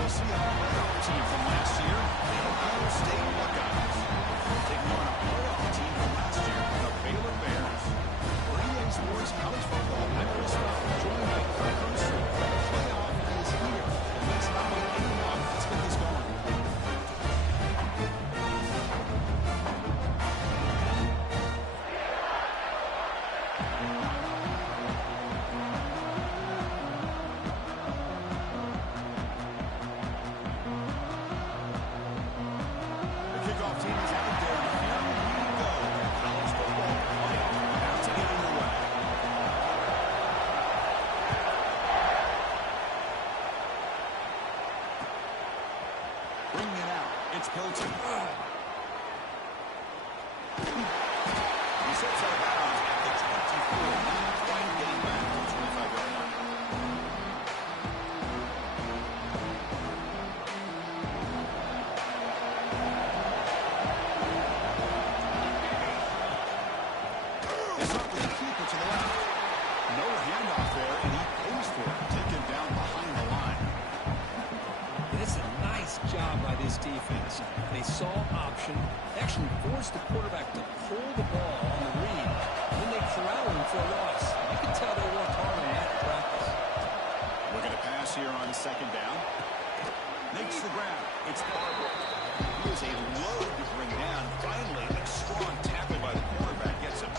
We'll see a playoff team from last year, the Ohio State Buckeyes, taking on a playoff team from last year, the Baylor Bears. For EA Sports College Football, I'm Chris Ruff, joined by Kirk Herster. The playoff is here, and let's not put any off. Let's get this going. Defense. They saw option, actually forced the quarterback to pull the ball on the read, and then they corralled him for a loss. You can tell they worked hard on that in practice. We're going to pass here on second down. Makes the grab. It's Barber. He was a load to bring down. Finally, a strong tackle by the quarterback gets him.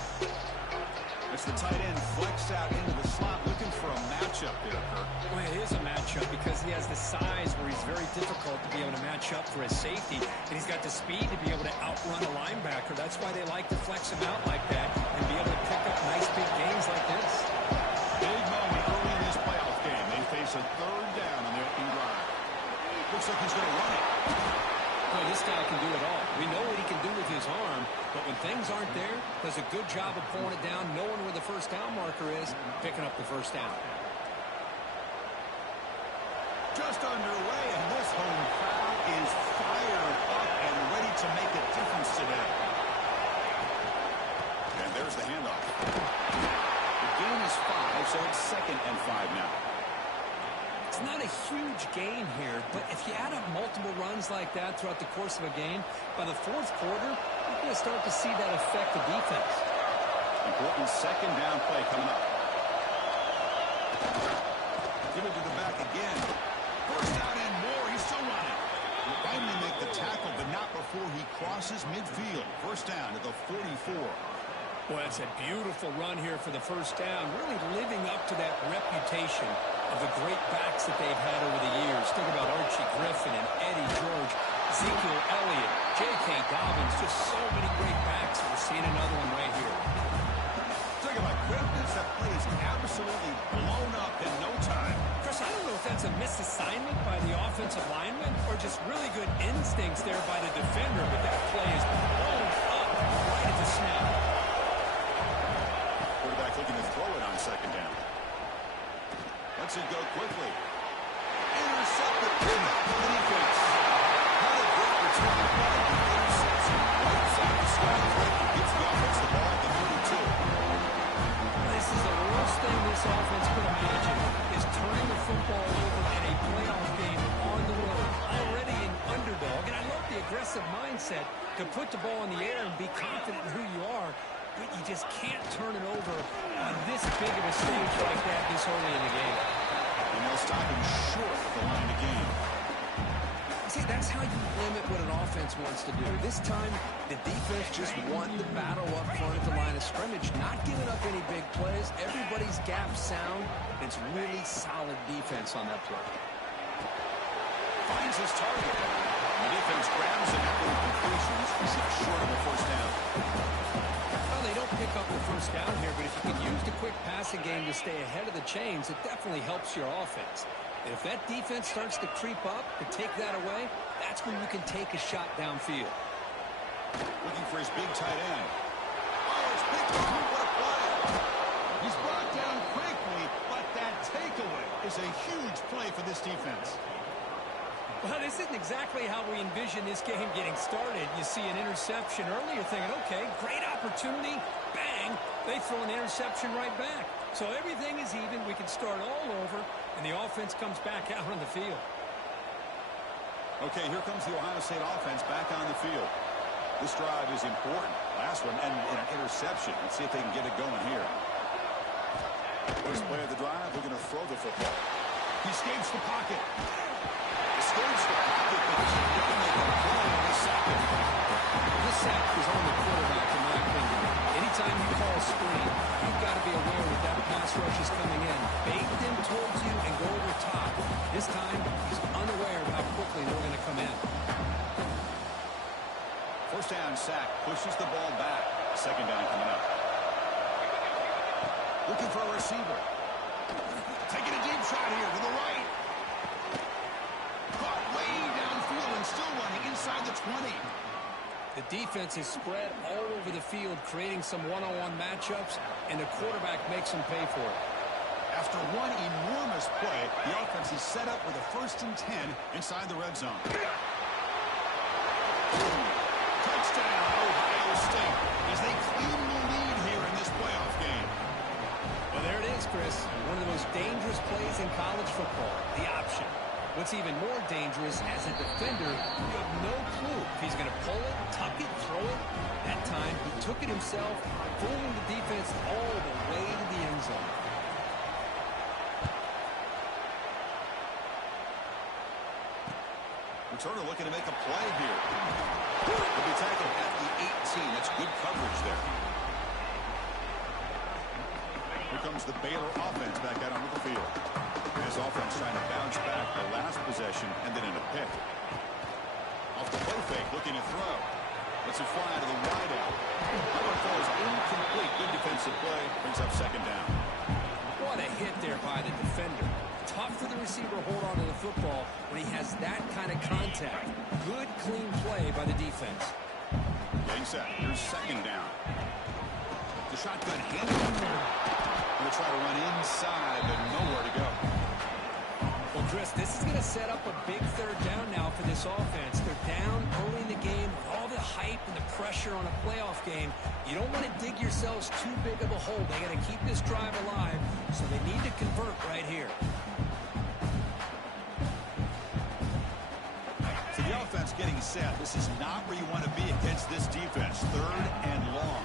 It's the tight end flexed out into the slot, looking for a matchup there, Kirk. Well, it is a matchup because he has the size where he's very difficult to be able to match up for his safety, and he's got the speed to be able to outrun a linebacker. That's why they like to flex him out like that and be able to pick up nice big gains like this. Big moment early in this playoff game. They face a third down on the opening drive. Looks like he's going to run it. Boy, this guy can do it all. We know what he can do with his arm, but when things aren't there, does a good job of pulling it down, knowing where the first down marker is, picking up the first down. Just underway, and this home crowd is fired up and ready to make a difference today. And there's the handoff. The gain is 5, so it's 2nd and 5 now. It's not a huge gain here, but if you add up multiple runs like that throughout the course of a game, by the fourth quarter, you're going to start to see that affect the defense. Important second down play coming up. Give it to the back again. First down and more. He's still running. He'll finally make the tackle, but not before he crosses midfield. First down to the 44. Boy, that's a beautiful run here for the first down, really living up to that reputation of the great backs that they've had over the years. Think about Archie Griffin and Eddie George, Ezekiel Elliott, J.K. Dobbins, just so many great backs. We're seeing another one right here. Think about greatness. That play is absolutely blown up in no time. Chris, I don't know if that's a misassignment by the offensive lineman or just really good instincts there by the defender, but that play is blown up right at the snap. Quarterback looking to throw it on second down. Lets it go quickly. Intercepted. The defense. Had a great return by the interception. Right side of the sky. Gets the offense the ball at the 32. This is the worst thing this offense could imagine, is turning the football over in a playoff game on the road. Already an underdog, and I love the aggressive mindset to put the ball in the air and be confident in who you are, but you just can't turn it over on this big of a stage like that this early in the game. And they'll stop him short of the line of game. See, that's how you limit what an offense wants to do. This time, the defense just won the battle up front at the line of scrimmage, not giving up any big plays. Everybody's gap sound. It's really solid defense on that play. Finds his target. The defense grabs him after the completions. He's short of the first down. Well, they don't pick up the first down here, but if you can use the quick passing game to stay ahead of the chains, it definitely helps your offense. And if that defense starts to creep up and take that away, that's when you can take a shot downfield. Looking for his big tight end. Oh, it's picked off. What a play. He's brought down quickly, but that takeaway is a huge play for this defense. Well, this isn't exactly how we envision this game getting started. You see an interception early, you're thinking, okay, great opportunity, bang, they throw an interception right back. So everything is even, we can start all over, and the offense comes back out on the field. Okay, here comes the Ohio State offense back on the field. This drive is important. Last one ended in an interception. Let's see if they can get it going here. First play of the drive, we're going to throw the football. He escapes the pocket. Escapes the pocket, but he's going to make a play in the second. This sack is on the quarterback, in my opinion. Anytime you call a screen, you've got to be aware that that pass rush is coming in. Bait them towards you and go over top. This time, he's unaware of how quickly they're going to come in. First down sack, pushes the ball back. Second down coming up. Looking for a receiver. Taking a deep shot here to the right. Caught way downfield and still running inside the 20. The defense is spread all over the field, creating some one-on-one matchups, and the quarterback makes them pay for it. After one enormous play, the offense is set up with a 1st and 10 inside the red zone. Touchdown, Ohio State, as they claim the lead here in this playoff game. Well, there it is, Chris. One of the most dangerous plays in college football, the option. What's even more dangerous, as a defender, you have no clue if he's going to pull it, tuck it, throw it. That time, he took it himself, fooling the defense all the way to the end zone. Returner looking to make a play here. He'll be tackled at the 18. That's good coverage there. Here comes the Baylor offense back out onto the field. This offense trying to bounce back. The last possession ended in a pick. Off the play fake, looking to throw. Lets it fly to the wide out. That throw is incomplete. Good defensive play. Brings up second down. What a hit there by the defender. Tough for the receiver to hold on to the football when he has that kind of contact. Good, clean play by the defense. Getting set. Here's second down. The shotgun handed him there. Going to try to run inside, but nowhere to go. Well, Chris, this is going to set up a big third down now for this offense. They're down early in the game with all the hype and the pressure on a playoff game. You don't want to dig yourselves too big of a hole. They got to keep this drive alive, so they need to convert right here. So the offense getting set. This is not where you want to be against this defense. Third and long.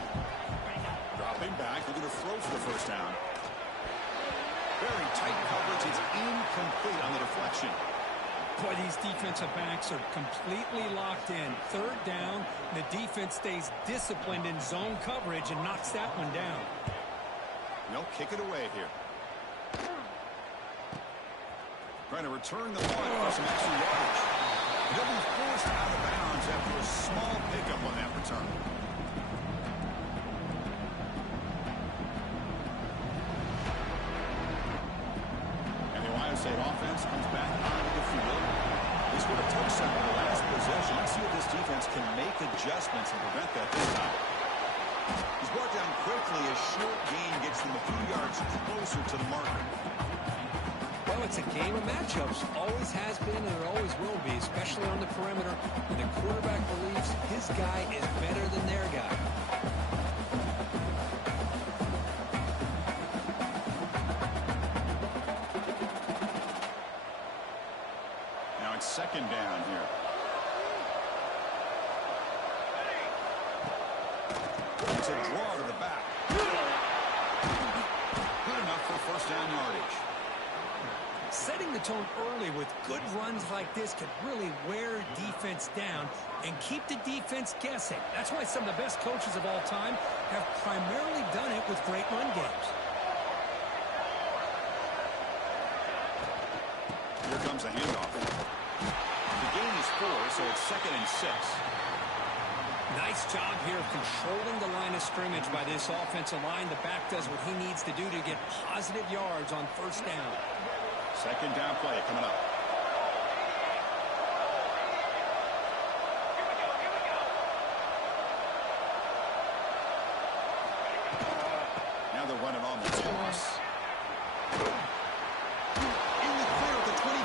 Dropping back, looking to throw for the first down. Very tight coverage. It's incomplete on the deflection. Boy, these defensive backs are completely locked in. Third down, the defense stays disciplined in zone coverage and knocks that one down. They'll kick it away here. Trying to return the ball for some extra yardage. They'll be forced out of bounds after a small pickup on that return. And the Ohio State offense comes back onto the field. They scored a touchdown on the last possession. Let's see if this defense can make adjustments and prevent that this time. He's brought down quickly. A short gain gets them a few yards closer to the marker. Well, it's a game of matchups. Always has been and it always will be, especially on the perimeter when the quarterback believes his guy is better than their guy. Now it's second down here. It's a draw to the back. Good enough for first down yardage. Setting the tone early with good runs like this can really wear defense down and keep the defense guessing. That's why some of the best coaches of all time have primarily done it with great run games. Here comes a handoff. The gain is 4, so it's second and 6. Nice job here of controlling the line of scrimmage by this offensive line. The back does what he needs to do to get positive yards on first down. Second down play coming up. Now they're running on the toss. In the clear at the 25.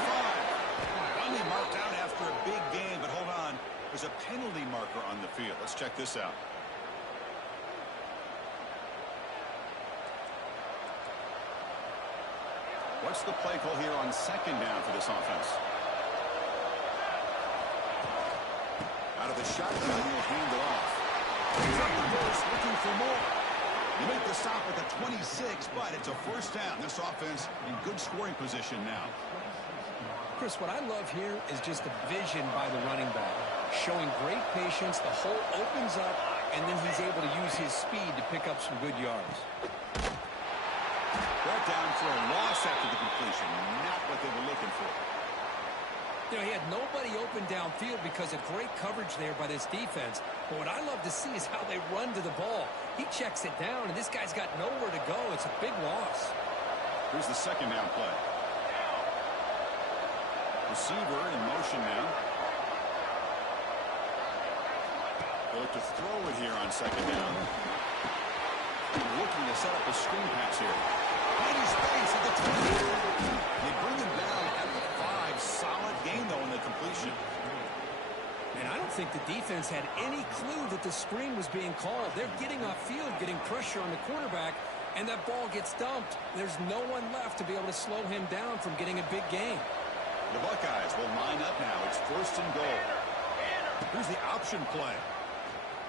Finally marked out after a big game, but hold on. There's a penalty marker on the field. Let's check this out. What's the play call here on second down for this offense? the shotgun, will hand it off. He's up the verse, looking for more. They make the stop at the 26, but it's a first down. This offense in good scoring position now. Chris, what I love here is just the vision by the running back. Showing great patience, the hole opens up, and then he's able to use his speed to pick up some good yards. Brought down for a loss after the completion. Not what they were looking for. You know, he had nobody open downfield because of great coverage there by this defense. But what I love to see is how they run to the ball. He checks it down, and this guy's got nowhere to go. It's a big loss. Here's the second down play. Receiver in motion now. They'll look to throw it here on second down. Looking to set up a screen pass here. Mighty space at the 20. They bring him down at the 5. Solid gain, though, in the completion. And I don't think the defense had any clue that the screen was being called. They're getting off field, getting pressure on the quarterback, and that ball gets dumped. There's no one left to be able to slow him down from getting a big gain. The Buckeyes will line up now. It's first and goal. Here's the option play.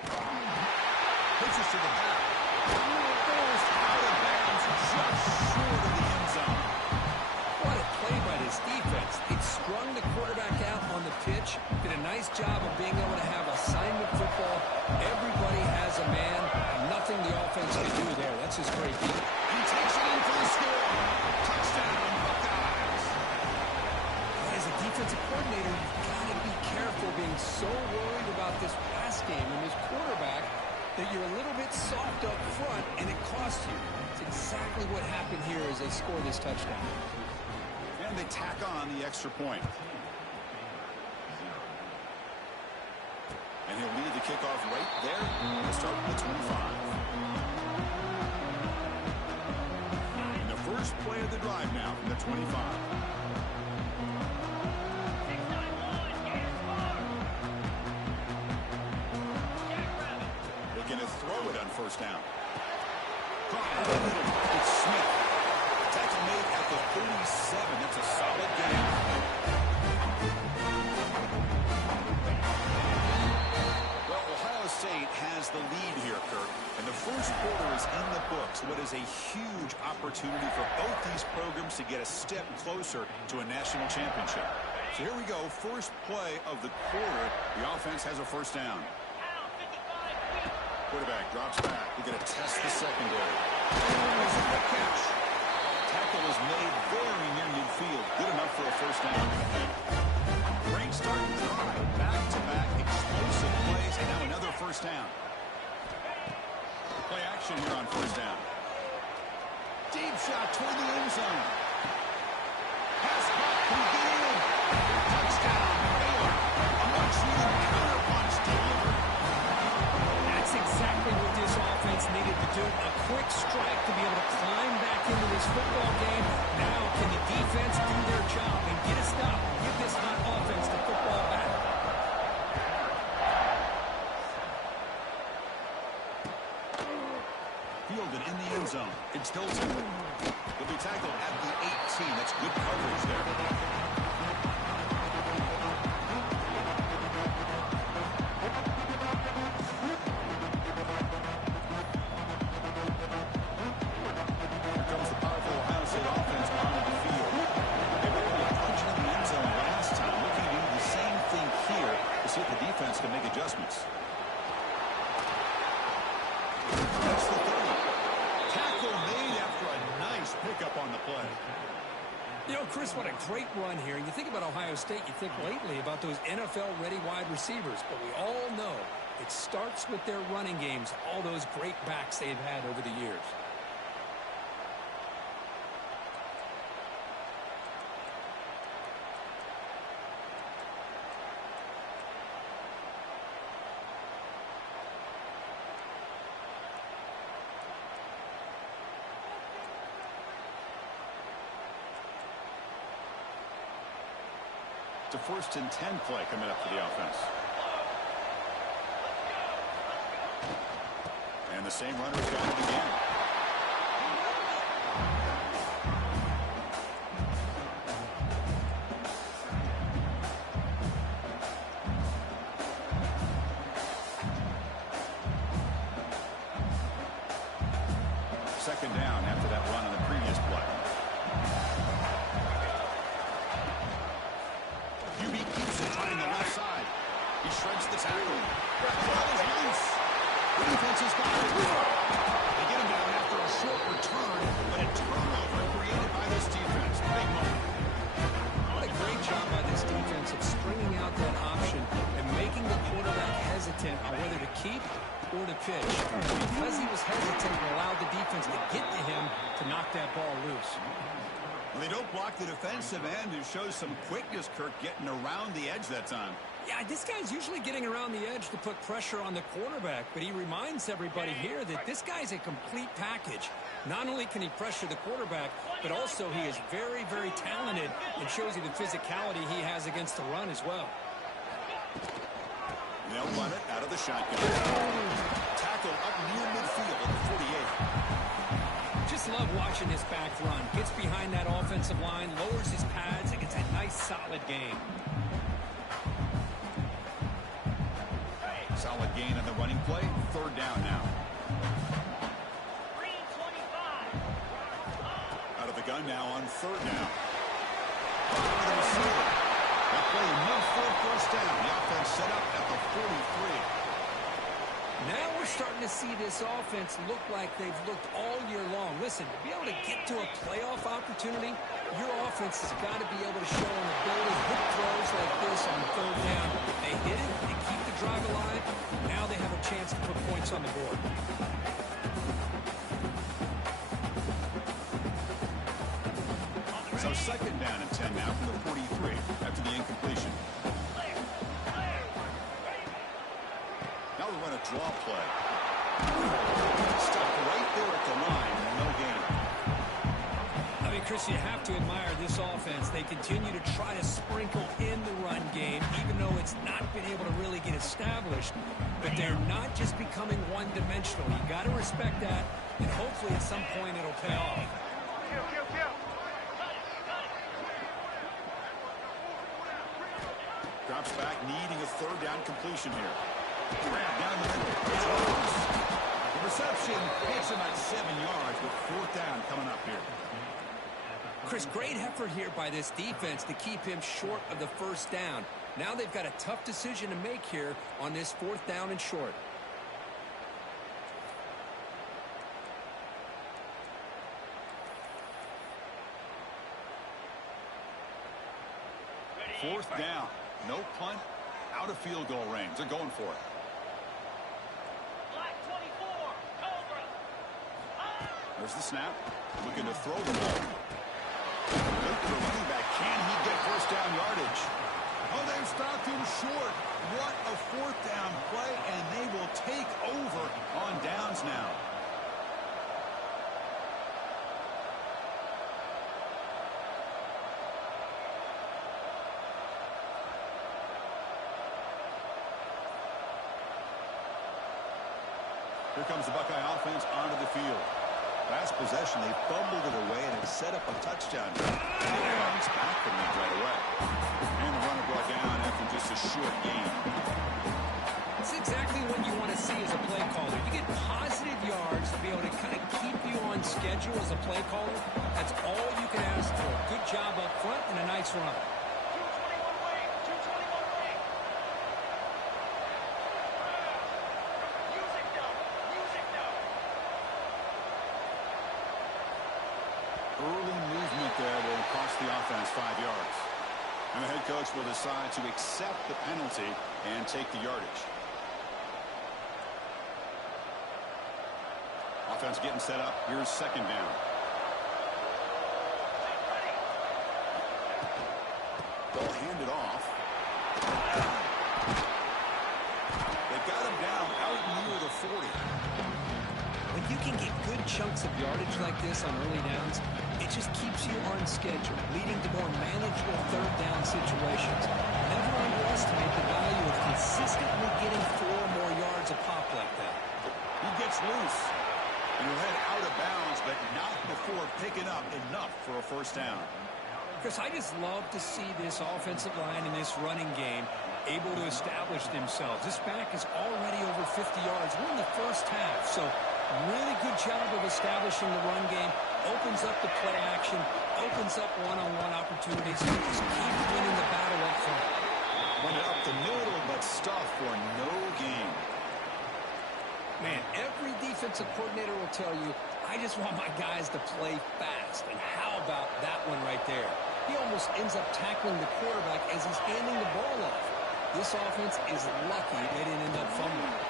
Pitches to the back. Forced out of bounds, just short of the end zone. What a play by this defense. It strung the quarterback out on the pitch. Did a nice job of being able to have assignment football. Everybody has a man. Nothing the offense can do there. That's just great. He takes it in for the score. Touchdown, Buckeyes. As a defensive coordinator, you've got to be careful being so worried about this pass game and this quarterback that you're a little bit soft up front and it costs you. It's exactly what happened here as they score this touchdown. And they tack on the extra point. And he'll lead the kickoff right there. We'll start with the 25. And the first play of the drive now from the 25. Looking to throw it on first down. It's Smith. Tackle made at the 37. That's a solid game. Well, Ohio State has the lead here, Kirk. And the first quarter is in the books. What is a huge opportunity for both these programs to get a step closer to a national championship. So here we go. First play of the quarter. The offense has a first down. Quarterback drops back. We're going to test the secondary. There's a good catch. Tackle is made very near midfield. Good enough for a first down. Great start to the drive. Back-to-back explosive plays, and now another first down. Play action here on first down. Deep shot toward the end zone. Pass caught. Begin. Touchdown, Baylor. A much-needed counter-punch delivered. That's exactly what this offense needed to do. A quick strike to be able to climb back into this football game. Now can the defense do their job and get a stop and give this hot offense the football back? Fielded in the end zone. It's Hilton. He'll be tackled at the 18. That's good coverage there. To make adjustments. That's the 30. Tackle made after a nice pickup on the play. You know, Chris, what a great run here. And you think about Ohio State, you think lately about those NFL-ready wide receivers. But we all know it starts with their running games, all those great backs they've had over the years. It's a first and 10 play coming up for the offense. And the same runner's got it again. shreds the tackle. The ball is loose. The defense has got it. They get him down after a short return, but a turnover created by this defense. Big moment. What a great job by this defense of stringing out that option and making the quarterback hesitant on whether to keep or to pitch. Because he was hesitant, it allowed the defense to get to him to knock that ball loose. Well, they don't block the defensive end, who shows some quickness, Kirk, getting around the edge that time. Yeah, this guy's usually getting around the edge to put pressure on the quarterback, but he reminds everybody here that this guy's a complete package. Not only can he pressure the quarterback, but also he is very, very talented and shows you the physicality he has against the run as well. They'll run it out of the shotgun. Tackle up near midfield at the 48. Just love watching this back run. Gets behind that offensive line, lowers his pads, and gets a nice, solid gain. Solid gain on the running play. Third down now. Out of the gun now on third down. The receiver. That play moved for a first down. The offense set up at the 43. Now we're starting to see this offense look like they've looked all year long. Listen, to be able to get to a playoff opportunity, your offense has got to be able to show an ability to hit throws like this on third down. They hit it, they keep the drive alive. Now they have a chance to put points on the board. So second down and 10 now from the 43 after the incompletion. Now we run a draw play. Stop right there at the line. No gain. I mean, Chris, you have to admire this offense. They continue to try to sprinkle in the run game, even though it's not been able to really get established. But they're not just becoming one-dimensional. You got to respect that, and hopefully at some point it'll pay off. Drops back, needing a third down completion here. Grab down the middle. The reception hits him at 7 yards with fourth down coming up here. Chris, great effort here by this defense to keep him short of the first down. Now they've got a tough decision to make here on this fourth down and short. Fourth down. No punt. Out of field goal range. They're going for it. There's the snap. Looking to throw the ball. Look to the running back. Can he get first down yardage? Oh, they've stopped him short. What a fourth down play, and they will take over on downs now. Here comes the Buckeye offense onto the field. Last possession, they fumbled it away, and it set up a touchdown. It's back from that right away. And the runner brought down after just a short gain. It's exactly what you want to see as a play caller. You get positive yards to be able to kind of keep you on schedule as a play caller. That's all you can ask for. Good job up front and a nice run. Early movement there will cost the offense 5 yards. And the head coach will decide to accept the penalty and take the yardage. Offense getting set up. Here's second down. They'll hand it off. They got him down out near the 40. When you can get good chunks of yardage like this on early downs, it just keeps you on schedule, leading to more manageable third down situations. Never underestimate the value of consistently getting 4 more yards a pop like that. He gets loose. And he'll head out of bounds, but not before picking up enough for a first down. Chris, I just love to see this offensive line in this running game able to establish themselves. This back is already over 50 yards. We're in the first half, so really good job of establishing the run game. Opens up the play action, opens up one-on-one opportunities. Just keep winning the battle up front. Went up the middle, but stuffed defensive coordinator will tell you, I just want my guys to play fast. And how about that one right there? He almost ends up tackling the quarterback as he's handing the ball off. This offense is lucky they didn't end up fumbling.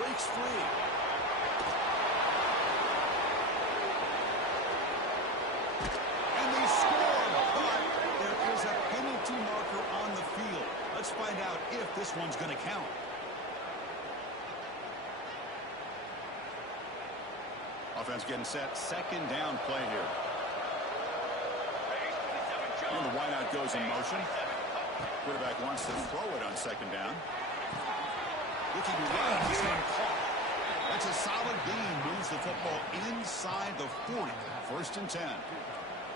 Breaks free. And they score, but there is a penalty marker on the field. Let's find out if this one's going to count. Offense getting set. Second down play here. And the wideout goes in motion. Quarterback wants to throw it on second down. Looking right, he's getting caught. That's a solid gain. Moves the football inside the 40. First and 10.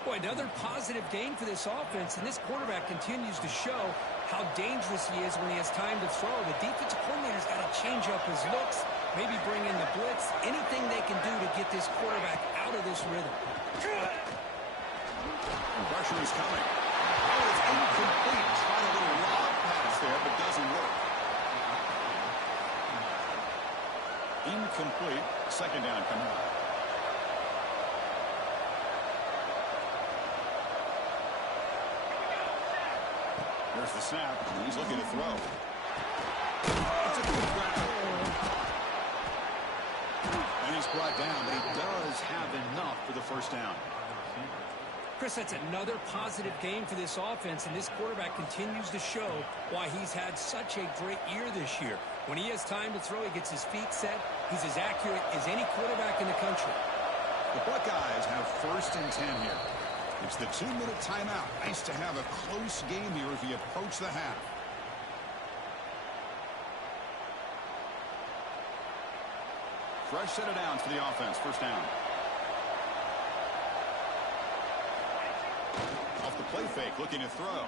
Boy, another positive gain for this offense, and this quarterback continues to show how dangerous he is when he has time to throw. The defensive coordinator's got to change up his looks, maybe bring in the blitz, anything they can do to get this quarterback out of this rhythm. The pressure is coming. Oh, it's incomplete. Tried a little lob pass there, but doesn't work. Incomplete. Second down coming up. There's the snap. He's looking to throw. It's a good grab. And he's brought down, but he does have enough for the first down. Chris, that's another positive game for this offense, and this quarterback continues to show why he's had such a great year this year. When he has time to throw, he gets his feet set. He's as accurate as any quarterback in the country. The Buckeyes have first and 10 here. It's the 2-minute timeout. Nice to have a close game here as we approach the half. Fresh set of downs for the offense. First down. Off the play fake, looking to throw.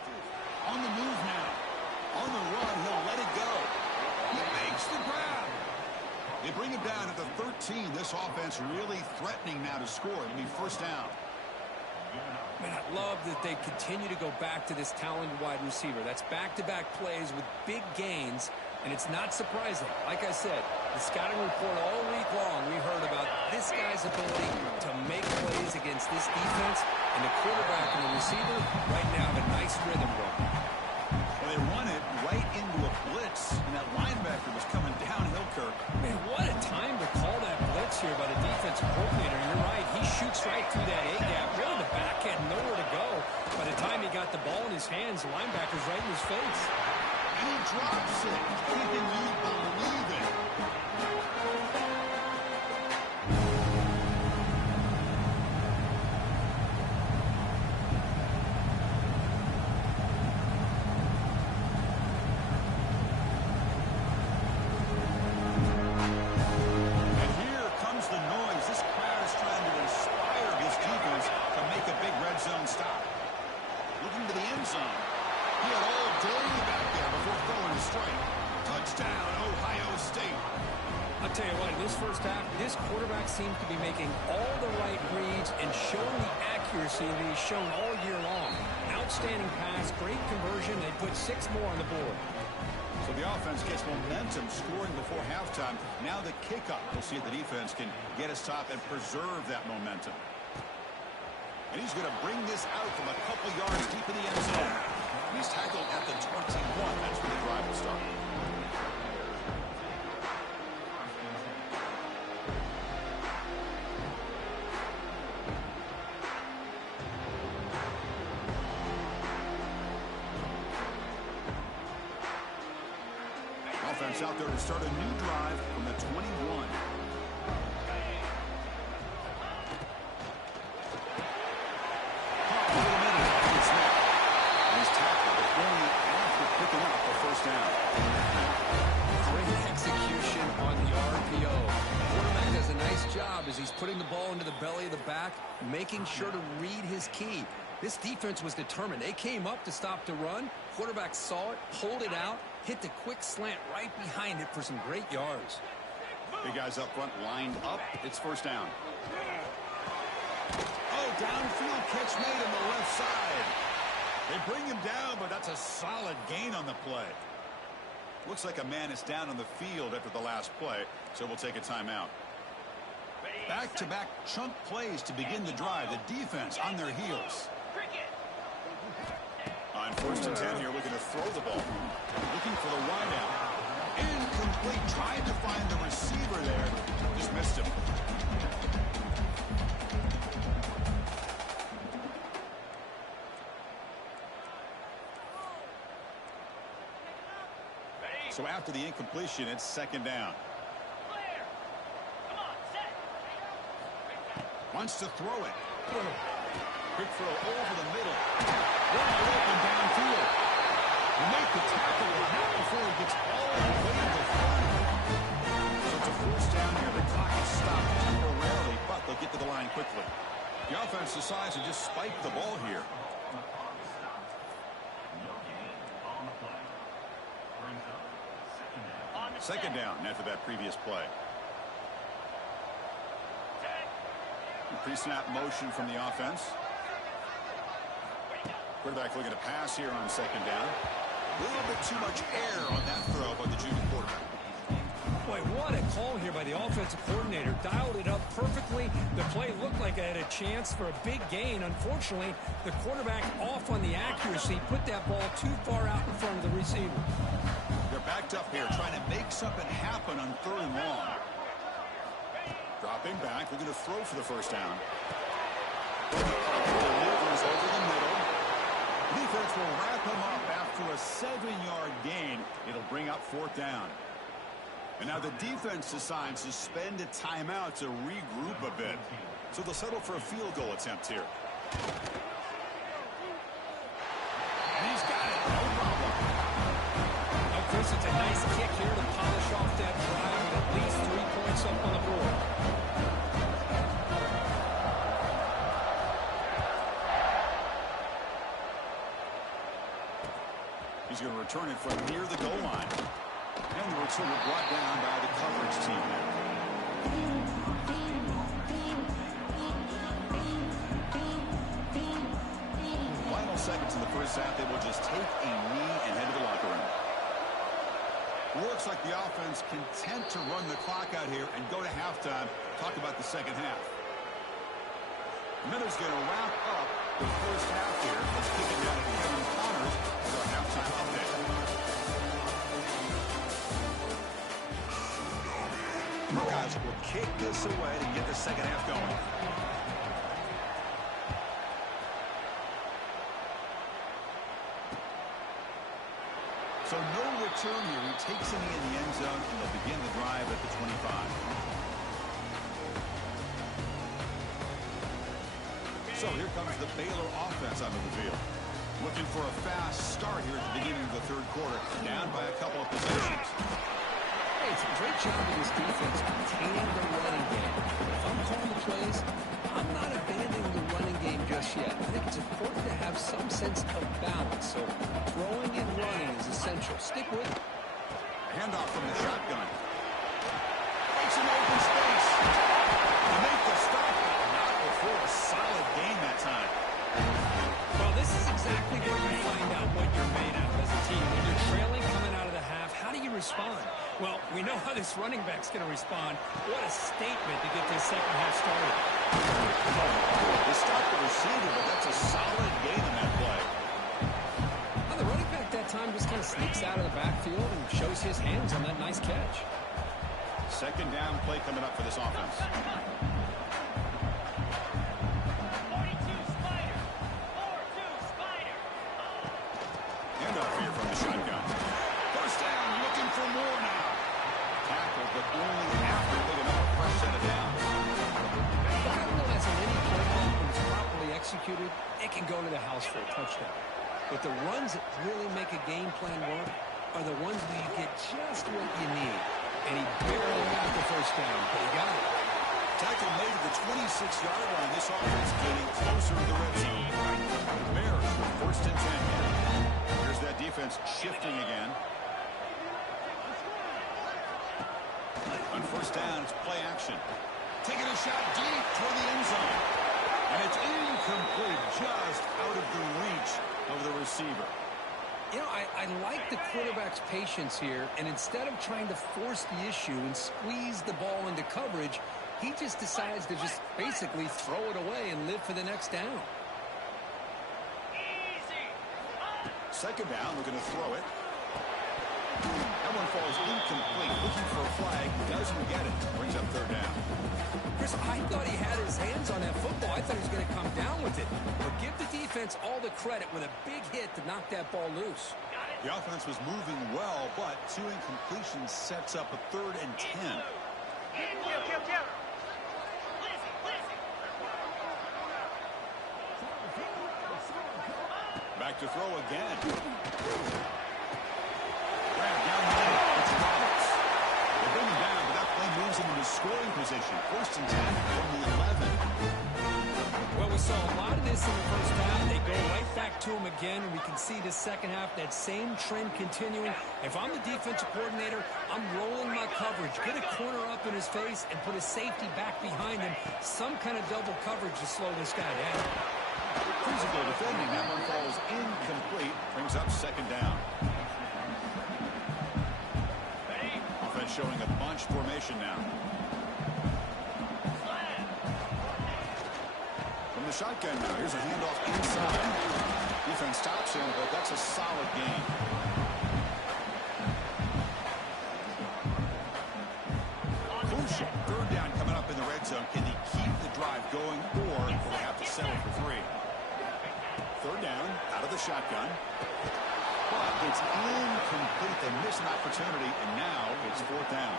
On the move now. On the run, he'll let it go. He makes the grab. They bring him down at the 13. This offense really threatening now to score. It'll be first down. Man, I love that they continue to go back to this talented wide receiver. That's back-to-back plays with big gains, and it's not surprising. Like I said, the scouting report all week long, we heard about this guy's ability to make plays against this defense, and the quarterback and the receiver right now have a nice rhythm going. Well, they run it right into a blitz, and that linebacker was coming downhill, Kirk. Man, what a time to call that blitz here by the defensive coordinator. You're right, he shoots right through that A-gap. Really, the back had nowhere to go. By the time he got the ball in his hands, the linebacker's right in his face. And he drops it. Can you believe it? And here comes the noise. This crowd is trying to inspire his defense to make a big red zone stop. Looking to the end zone. He had all day back there before throwing a strike. Touchdown, Ohio State. I'll tell you what, in this first half, this quarterback seems to be making all the right reads and showing the accuracy that he's shown all year long. Outstanding pass, great conversion. They put 6 more on the board. So the offense gets momentum, scoring before halftime. Now the kickoff. We'll see if the defense can get a stop and preserve that momentum. And he's going to bring this out from a couple yards deep in the end zone. He's tackled at the 21. That's where the drive will start. Offense out there to start a new drive from the 21. Great execution on the RPO. The quarterback does a nice job as he's putting the ball into the belly of the back, making sure to read his key. This defense was determined. They came up to stop the run. Quarterback saw it, pulled it out, hit the quick slant right behind it for some great yards. Big guys up front lined up. It's first down. Oh, downfield catch made on the left side. They bring him down, but that's a solid gain on the play. Looks like a man is down on the field after the last play, so we'll take a timeout. Back-to-back chunk plays to begin the drive. The defense on their heels. On 1st and 10 here, looking to throw the ball. Looking for the wideout. Incomplete. Tried to find the receiver there. Just missed him. So after the incompletion, it's 2nd down. Wants to throw it. Quick throw over the middle. Wide open downfield. You make the tackle not before he gets all the way to the front. So it's a 1st down here. The clock is stopped temporarily, but they'll get to the line quickly. The offense decides to just spike the ball here. Second down after that previous play. Pre-snap motion from the offense. Quarterback looking to pass here on 2nd down. A little bit too much air on that throw by the junior quarterback. Boy, what a call here by the offensive coordinator. Dialed it up perfectly. The play looked like it had a chance for a big gain. Unfortunately, the quarterback off on the accuracy, put that ball too far out in front of the receiver. They're backed up here, trying to make something happen on 3rd and long. Dropping back, looking to throw for the 1st down. Delivers over the middle. Defense will wrap him up after a 7-yard gain. It'll bring up 4th down. And now the defense decides to spend a timeout to regroup a bit. So they'll settle for a field goal attempt here. And he's got it. No problem. Now, Chris, it's a nice kick here to polish off that drive with at least 3 points up on the board. He's going to return it from near the goal line. And the return brought down by the coverage team there. Final seconds in the 1st half, they will just take a knee and head to the locker room. Looks like the offense content to run the clock out here and go to halftime. Talk about the 2nd half. Miller's going to wrap up the 1st half here. Let's kick it down to Kevin Connors for a halftime update. Buckeyes will kick this away to get the 2nd half going. So no return here. He takes it in the end zone, and they'll begin the drive at the 25. So here comes the Baylor offense onto the field. Looking for a fast start here at the beginning of the 3rd quarter. Down by a couple of possessions. Hey, it's a great job of this defense containing the running game. If I'm calling the plays, I'm not abandoning the running game just yet. I think it's important to have some sense of balance. So throwing and running is essential. Stick with it. Handoff from the shotgun. Makes an open space. To make the stop. Not before a solid gain that time. Well, this is exactly where you find out what you're made of as a team. When you're trailing coming out of the half, how do you respond? Well, we know how this running back's going to respond. What a statement to get this 2nd half started. They stopped the receiver, but that's a solid gain in that play. Well, the running back that time just kind of sneaks out of the backfield and shows his hands on that nice catch. 2nd down play coming up for this offense. Handoff here from the shotgun. 1st down, looking for more now. Tackle, but only after big enough fresh set of downs. But I realize in any play call, when it's properly executed, it can go to the house for a touchdown. But the runs that really make a game plan work are the ones where you get just what you need. And he barely got the 1st down, but he got it. Tackle made at the 26-yard line. This offense getting closer to the red zone. The Bears with 1st and 10 here. Here's that defense shifting again. On 1st down, it's play action. Taking a shot deep toward the end zone. And it's incomplete, just out of the reach of the receiver. You know, I like the quarterback's patience here, and instead of trying to force the issue and squeeze the ball into coverage, he just decides to just basically throw it away and live for the next down. Second down, we're going to throw it. That one falls incomplete. Looking for a flag, doesn't get it. Brings up third down. Chris, I thought he had his hands on that football. I thought he was going to come down with it. But give the defense all the credit with a big hit to knock that ball loose. The offense was moving well, but two incompletions sets up a 3rd and 10. Back to throw again. Grab down the middle. It's Roberts. They bring him down, but that play moves him into scoring position. 1st and 10 from the 11. Well, we saw a lot of this in the first half. They go right back to him again, and we can see the second half, that same trend continuing. If I'm the defensive coordinator, I'm rolling my coverage. Get a corner up in his face and put a safety back behind him. Some kind of double coverage to slow this guy down. Physical defending. That one falls incomplete. Brings up 2nd down. Offense showing a bunch formation now. From the shotgun now. Here's a handoff inside. Defense stops him, but that's a solid gain. Crucial. 3rd down coming up in the red zone. Can they keep the drive going, or will they have to settle for 3? 3rd down, out of the shotgun. But it's incomplete. They miss an opportunity, and now it's 4th down.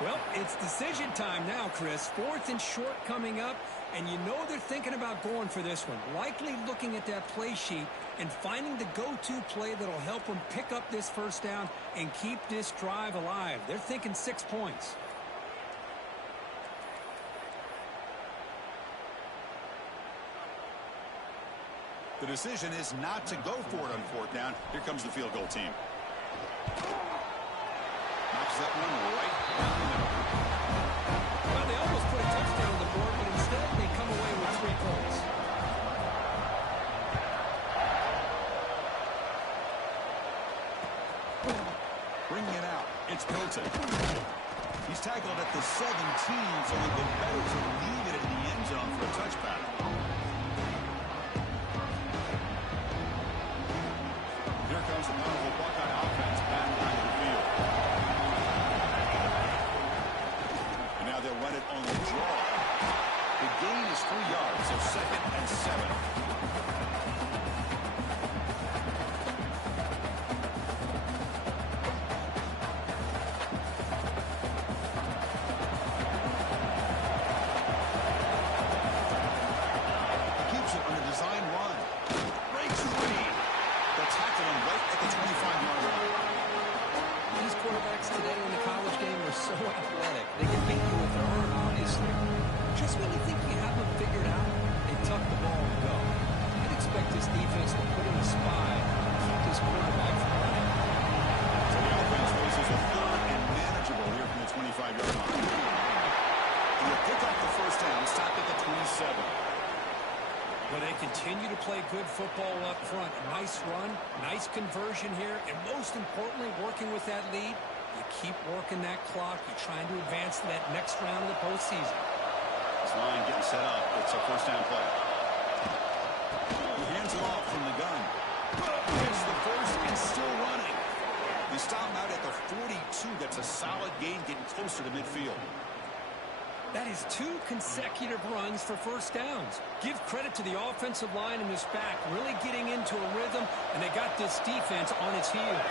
Well, it's decision time now, Chris. 4th and short coming up, and you know they're thinking about going for this one. Likely looking at that play sheet and finding the go-to play that'll help them pick up this 1st down and keep this drive alive. They're thinking 6 points. The decision is not to go for it on 4th down. Here comes the field goal team. Knocks that one right down the middle. Well, they almost put a touchdown on the board, but instead they come away with 3 points. Bringing it out. It's Pilton. He's tackled at the 17, so they've been better to leave it in the end zone for a touchback. Here comes the Marvel Buckeye offense back onto the field. And now they'll run it on the draw. The gain is 3 yards, so 2nd and 7. Continue to play good football up front. Nice run, nice conversion here, and most importantly, working with that lead, you keep working that clock. You're trying to advance to that next round of the postseason. This line getting set up. It's a 1st down play. He hands it off from the gun. Gets the 1st and still running. They stop him out at the 42. That's a solid gain, getting closer to midfield. That is 2 consecutive runs for 1st downs. Give credit to the offensive line in this back, really getting into a rhythm, and they got this defense on its heels.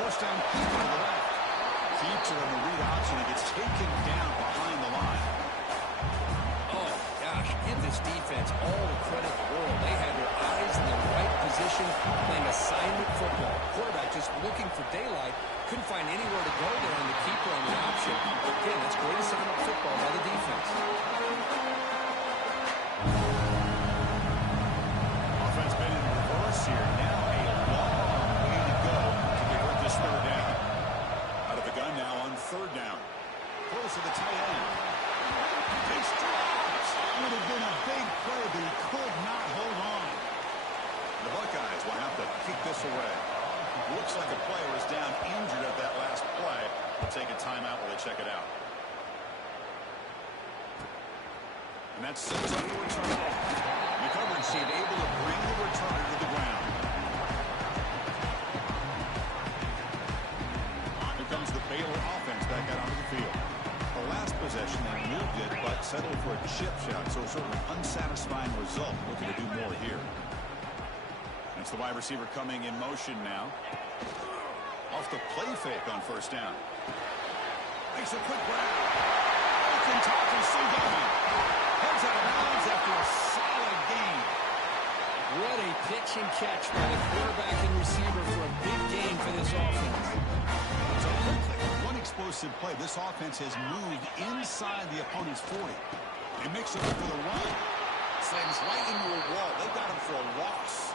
1st down, keep to the left. Keeps it on the read option and gets taken down behind the line. Oh, gosh, give this defense all the credit in the world. They had their eyes in the right position, playing assignment football. Quarterback just looking for daylight. Couldn't find anywhere to go there on the keeper on the option. Again, that's great assignment football by the defense. Offense been in reverse here. Now a long way to go to convert this 3rd down. Out of the gun now on 3rd down. Close to the tight end. Takes drops. Would have been a big play, but he could not hold on. The Buckeyes kick this away. Looks like a player is down injured at that last play. They'll take a timeout while they check it out. And that sets up the return. The coverage team able to bring the returner to the ground. Here comes the Baylor offense back out onto the field. The last possession, they moved it, but settled for a chip shot, so sort of an unsatisfying result. Looking to do more here. It's the wide receiver coming in motion now. Off the play fake on first down. Makes a quick grab. Open top and still going. Heads out of bounds after a solid gain. What a pitch and catch by the quarterback and receiver for a big gain for this offense. So quickly, one explosive play. This offense has moved inside the opponent's 40. They mix it up for the run. Slams right into a wall. They got him for a loss.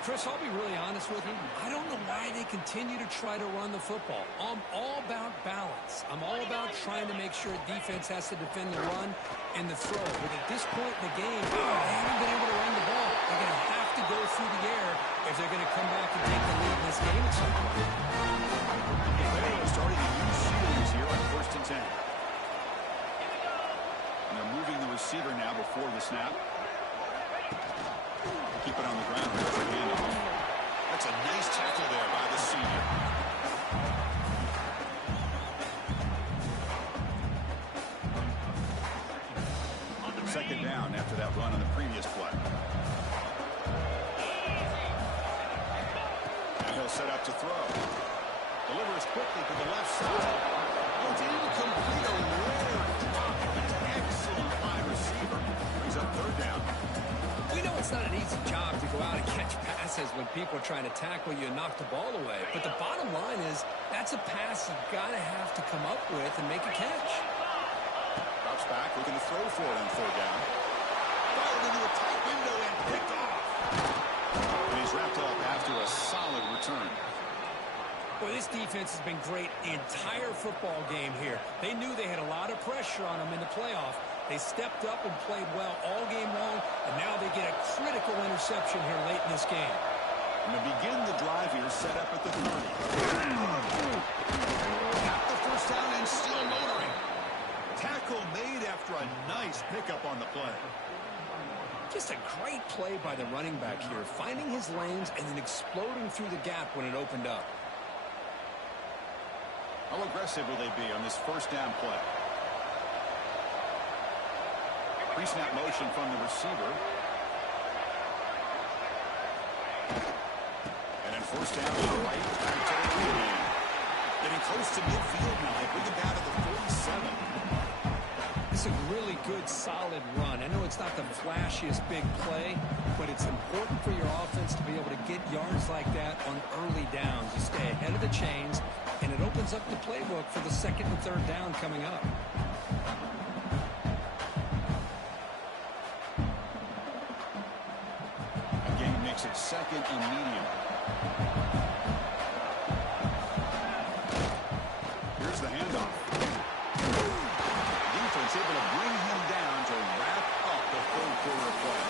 Chris, I'll be really honest with you. I don't know why they continue to try to run the football. I'm all about balance. I'm all about trying to make sure defense has to defend the run and the throw. But at this point in the game, they haven't been able to run the ball. They're going to have to go through the air if they're going to come back and take the lead in this game at some point. Baylor starting a new series here on 1st and 10. And they're moving the receiver now before the snap. Keep it on the ground. That's a nice tackle there by the senior. Second down after that run on the previous play. And he'll set up to throw. Delivers quickly to the left side. It's incomplete. A rare drop. An excellent wide receiver. Brings up third down. We know it's not an easy job to go out and catch passes when people are trying to tackle you and knock the ball away. But the bottom line is that's a pass you've got to have to come up with and make a catch. Drops back, looking to throw for it on third down. Fired into a tight window and picked off. And he's wrapped up after a solid return. Boy, this defense has been great the entire football game here. They knew they had a lot of pressure on them in the playoff. They stepped up and played well all game long, and now they get a critical interception here late in this game. And to begin the drive here, set up at the 30. Got the first down and still motoring. Tackle made after a nice pickup on the play. Just a great play by the running back here, finding his lanes and then exploding through the gap when it opened up. How aggressive will they be on this first down play? Pre-snap motion from the receiver. And then first down to the right. Getting close to midfield now. They bring it down to the 47. It's a really good, solid run. I know it's not the flashiest big play, but it's important for your offense to be able to get yards like that on early downs. You stay ahead of the chains, and it opens up the playbook for the second and third down coming up. It's second and medium. Here's the handoff. Defense able to bring him down to wrap up the third quarter of play.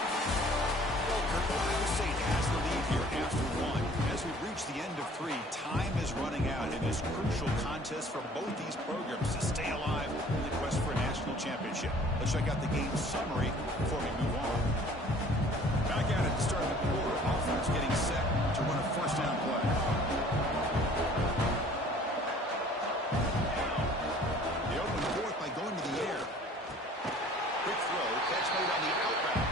Well, Kirk, Ohio State has the lead here after one. As we reach the end of three, time is running out in this crucial contest for both these programs to stay alive in the quest for a national championship. Let's check out the game summary before we move on. Back at it to start the quarter. Offense getting set to run a first down play. They open fourth by going to the air. Quick throw. Catch made on the out route.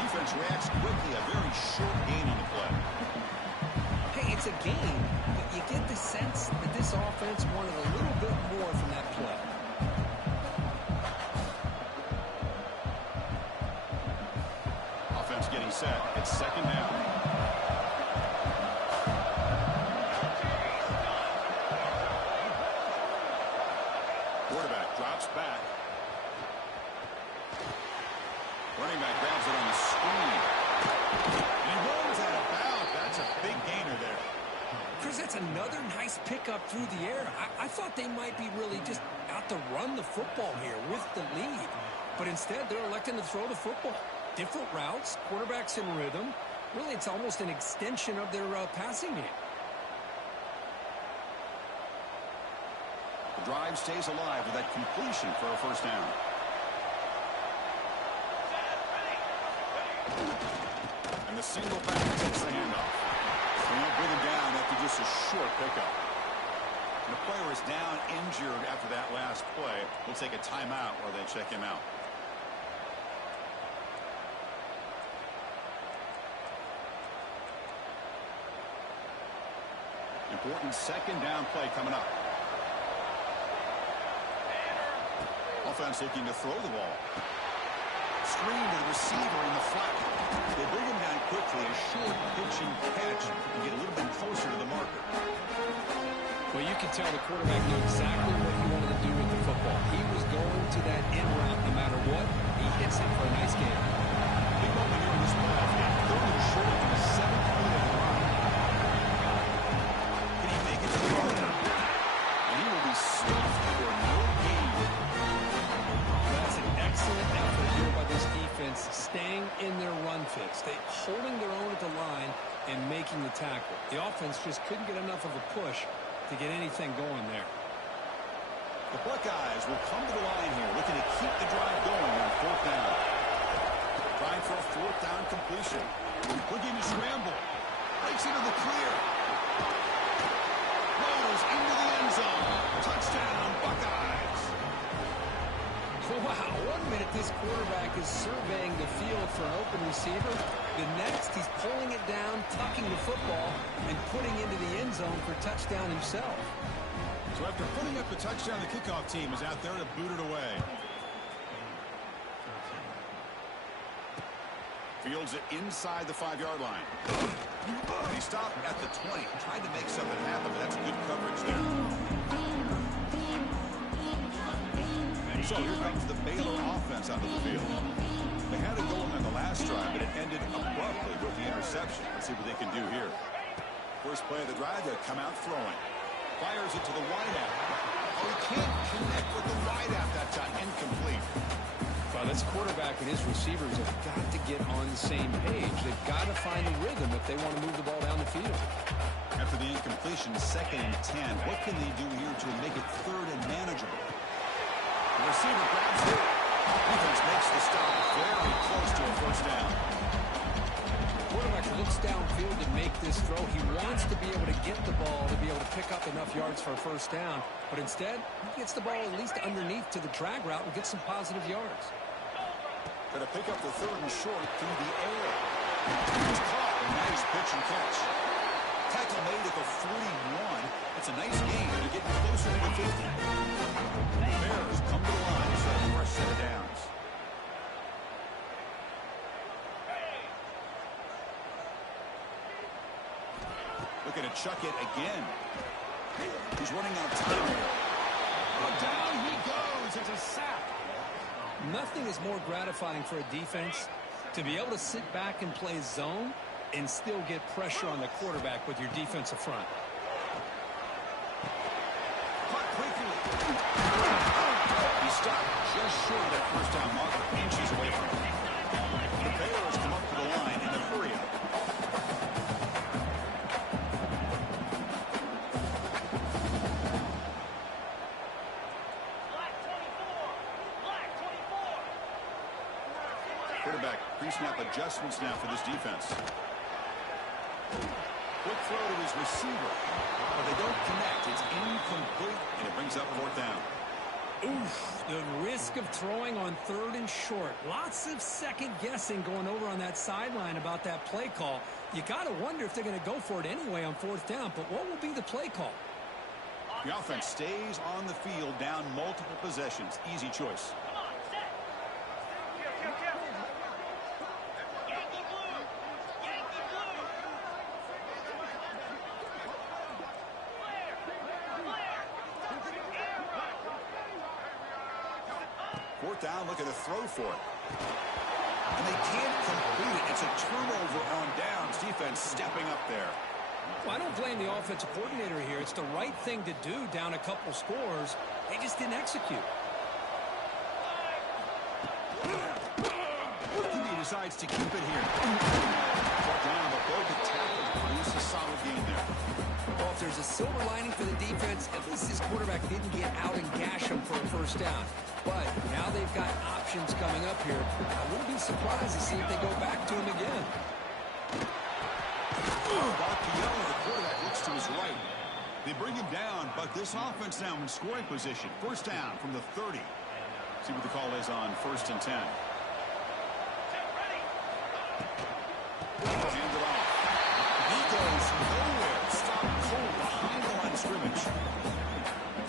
Defense reacts quickly. A very short gain on the play. Hey, it's a gain, but you get the sense that this offense wanted a little bit more from that play. Getting set. It's second down. Quarterback drops back. Running back grabs it on the screen. And he rolls out of bounds. That's a big gainer there. Chris, that's another nice pickup through the air. I thought they might be really just out to run the football here with the lead. But instead, they're electing to throw the football. Different routes, quarterbacks in rhythm, Really, it's almost an extension of their passing game. The drive stays alive with that completion for a first down. And the single back takes the handoff. They won't bring him down after just a short pickup. And the player is down injured after that last play. We'll take a timeout while they check him out. Important second down play coming up. Offense looking to throw the ball. Screen to the receiver in the flat. They bring him down quickly. A short pitching catch and get a little bit closer to the marker. Well, you can tell the quarterback knew exactly what he wanted to do with the football. He was going to that in route no matter what. He hits it for a nice game. Big moment here in this playoff game. Third and short to the 7th minute of the run. Can he make it to the goal? And he will be stuffed for no gain. That's an excellent effort here by this defense, staying in their run fix. They holding their own at the line and making the tackle. The offense just couldn't get enough of a push to get anything going there. The Buckeyes will come to the line here, looking to keep the drive going on fourth down. Trying for a fourth down completion. Looking to scramble. Breaks into the clear. Rolls into the end zone. Touchdown, Buckeyes. Wow, 1 minute this quarterback is surveying the field for an open receiver. The next, he's pulling it down, tucking the football, and putting into the end zone for touchdown himself. So after putting up the touchdown, the kickoff team is out there to boot it away. Fields it inside the 5-yard line. And he stopped at the 20. Tried to make something happen, but that's good coverage there. So here comes the Baylor offense onto the field. They had it going on the last drive, but it ended abruptly with the interception. Let's see what they can do here. First play of the drive, they'll come out throwing. Fires it to the wideout. Oh, he can't connect with the wideout that time. Incomplete. Well, this quarterback and his receivers have got to get on the same page. They've got to find a rhythm if they want to move the ball down the field. After the incompletion, 2nd and 10. What can they do here to make it 3rd and manageable? The receiver grabs it. Defense makes the stop very close to a first down. The quarterback looks downfield to make this throw. He wants to be able to get the ball to be able to pick up enough yards for a first down. But instead, he gets the ball at least underneath to the drag route and gets some positive yards. Going to pick up the 3rd and short through the air. He's caught. Nice pitch and catch. Tackle made at the 41. It's a nice gain. They're getting closer to the 50. The Bears come to the line to set a fresh set of downs. Looking to chuck it again. He's running out of time here. Oh, down he goes. It's a sack. Nothing is more gratifying for a defense to be able to sit back and play zone and still get pressure on the quarterback with your defensive front. Caught quickly. He stopped just short of that first down marker, inches away from him. The Bears come up to the line in a hurry-up. Quarterback pre-snap adjustments now for this defense. Quick throw to his receiver. But they don't connect. It's incomplete, and it brings up fourth down. Oof, the risk of throwing on 3rd and short. Lots of second guessing going over on that sideline about that play call. You got to wonder if they're going to go for it anyway on 4th down, but what will be the play call? The offense stays on the field, down multiple possessions. Easy choice. Fourth down, looking to throw for it. And they can't complete it. It's a turnover on downs. Defense stepping up there. Well, I don't blame the offensive coordinator here. It's the right thing to do down a couple scores. They just didn't execute. Looking to decides to keep it here. Brought down, but both the tackles produce a solid gain there. Well, if there's a silver lining for the defense, at least this quarterback didn't get out and gash him for a first down. But now they've got options coming up here. I wouldn't be surprised to see if they go back to him again. The quarterback looks to his right. They bring him down, but this offense now in scoring position. First down from the 30. See what the call is on 1st and 10. Hand it off. He goes nowhere. Stop cold behind the line of scrimmage.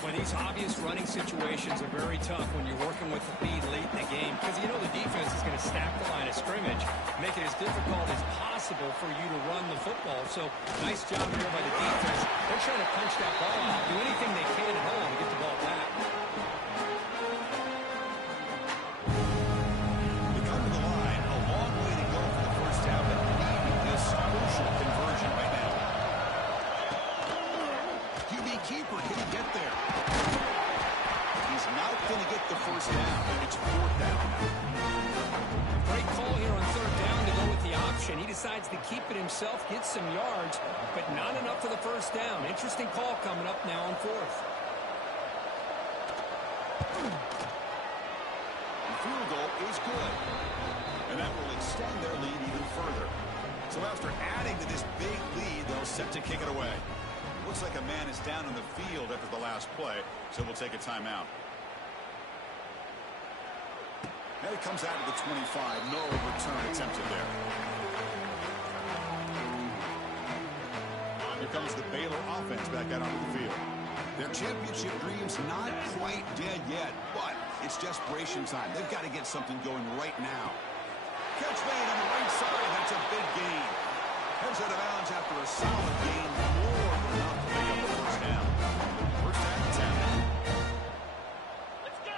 Well, these obvious running situations are very tough when you're working with the lead late in the game because you know the defense is going to stack the line of scrimmage, make it as difficult as possible for you to run the football. So, nice job here by the defense. They're trying to punch that ball out, do anything they can at home to get the ball back. They come to the line, a long way to go for the first down, but need this crucial conversion right now. QB keeper, can he get there? He's not going to get the first down. It's 4th down. Great call here on 3rd down to go with the option. He decides to keep it himself, get some yards, but not enough for the first down. Interesting call coming up now on 4th. The field goal is good. And that will extend their lead even further. So after adding to this big lead, they'll set to kick it away. Looks like a man is down on the field after the last play, so we'll take a timeout. Now he comes out of the 25. No return attempted there. Here comes the Baylor offense back out onto the field. Their championship dreams not quite dead yet, but it's desperation time. They've got to get something going right now. Catch made on the right side. That's a big gain. Heads out of bounds after a solid gain. More than enough to pick up the first down. First down and 10. Let's go.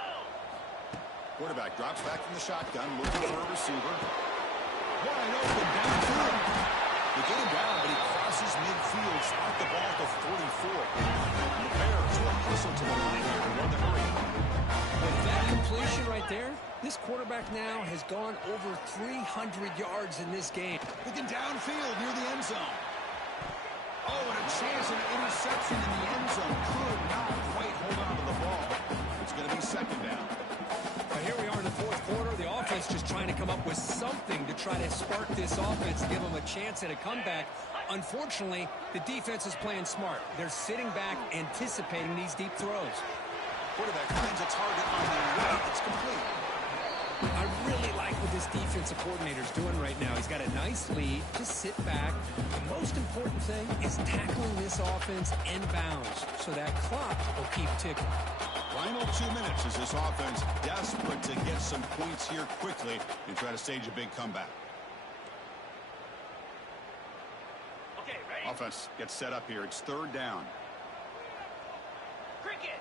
Quarterback drops back from the shotgun, looking for a receiver. Wide open downfield. They get him down, but he crosses midfield, spot the ball to 44. And the Bears will hustle to the line here to run the hurry. With that completion right there, this quarterback now has gone over 300 yards in this game. Looking downfield near the end zone. Oh, and a chance of an interception in the end zone. Could not quite hold on to the ball. It's going to be 2nd down. But here we are in the 4th quarter. The offense just trying to come up with something to try to spark this offense, give them a chance at a comeback. Unfortunately, the defense is playing smart. They're sitting back, anticipating these deep throws. Quarterback finds a target on the right. It's complete. I really like what this defensive coordinator is doing right now. He's got a nice lead. Just sit back. The most important thing is tackling this offense in bounds so that clock will keep ticking. Final 2 minutes as this offense desperate to get some points here quickly and try to stage a big comeback. Okay, ready? Offense gets set up here. It's 3rd down. Cricket.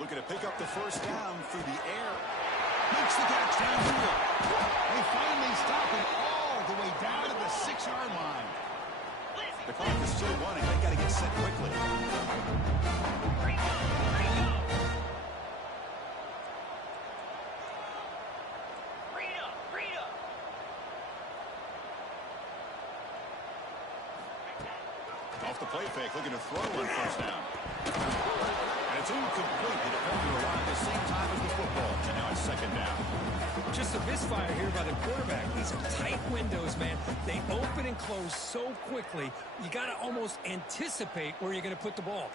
Looking to pick up the first down through the air. Makes the catch downfield. They finally stop it all the way down to the 6-yard line. The clock is still running. They got to get set quickly. Off the play fake, looking to throw on first down. And it's incomplete. The defender arrived at the same time as the football. And now it's 2nd down. Just a misfire here by the quarterback. These are tight windows, man. They open and close so quickly. You got to almost anticipate where you're going to put the ball.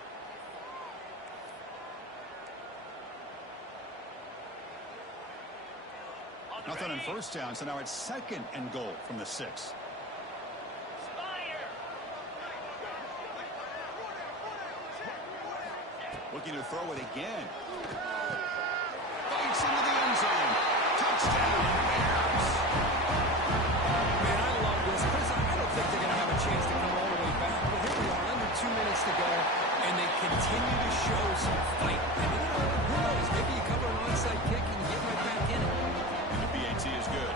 Nothing on first down, so now it's 2nd and goal from the 6. Looking to throw it again. Fights into the end zone. Touchdown, Bears. Man, I love this. Chris, I don't think they're going to have a chance to come all the way back. But here we are, under 2 minutes to go, and they continue to show some fight. And you know, who knows? Maybe you cover an onside kick and you get right back in it. And the BAT is good.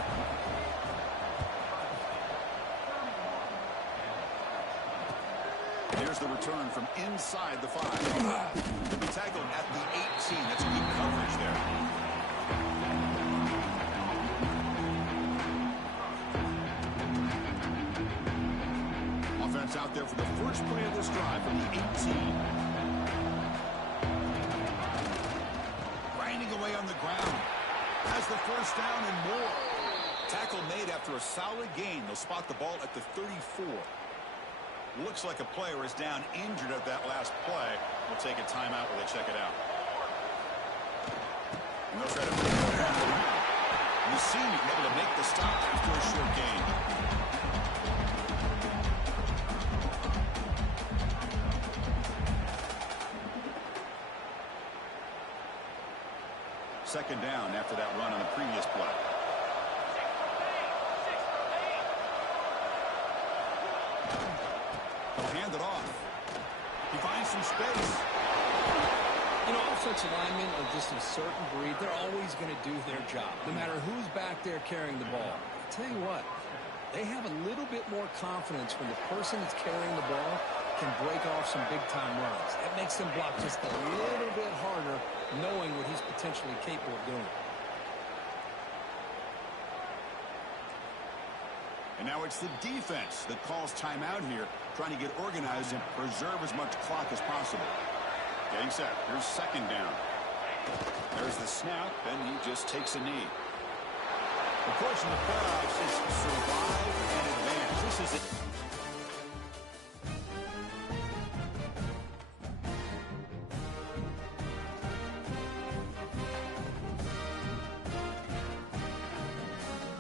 Here's the return from inside the 5. He'll be tackled at the 18. That's good coverage there. offense out there for the first play of this drive from the 18. Grinding away on the ground. Has the first down and more. Tackle made after a solid gain. They'll spot the ball at the 34. Looks like a player is down injured at that last play. We'll take a timeout while they check it out. And they'll try to bring it down. And the senior able to make the stop after a short gain. Second down after that run on the previous play. He'll hand it off. He finds some space. You know, offensive linemen are just a certain breed. They're always going to do their job, no matter who's back there carrying the ball. I'll tell you what, they have a little bit more confidence when the person that's carrying the ball can break off some big-time runs. That makes them block just a little bit harder, knowing what he's potentially capable of doing. And now it's the defense that calls timeout here, trying to get organized and preserve as much clock as possible. Getting set. Here's second down. There's the snap, and he just takes a knee. The course in the playoffs is survive and advance. This is it.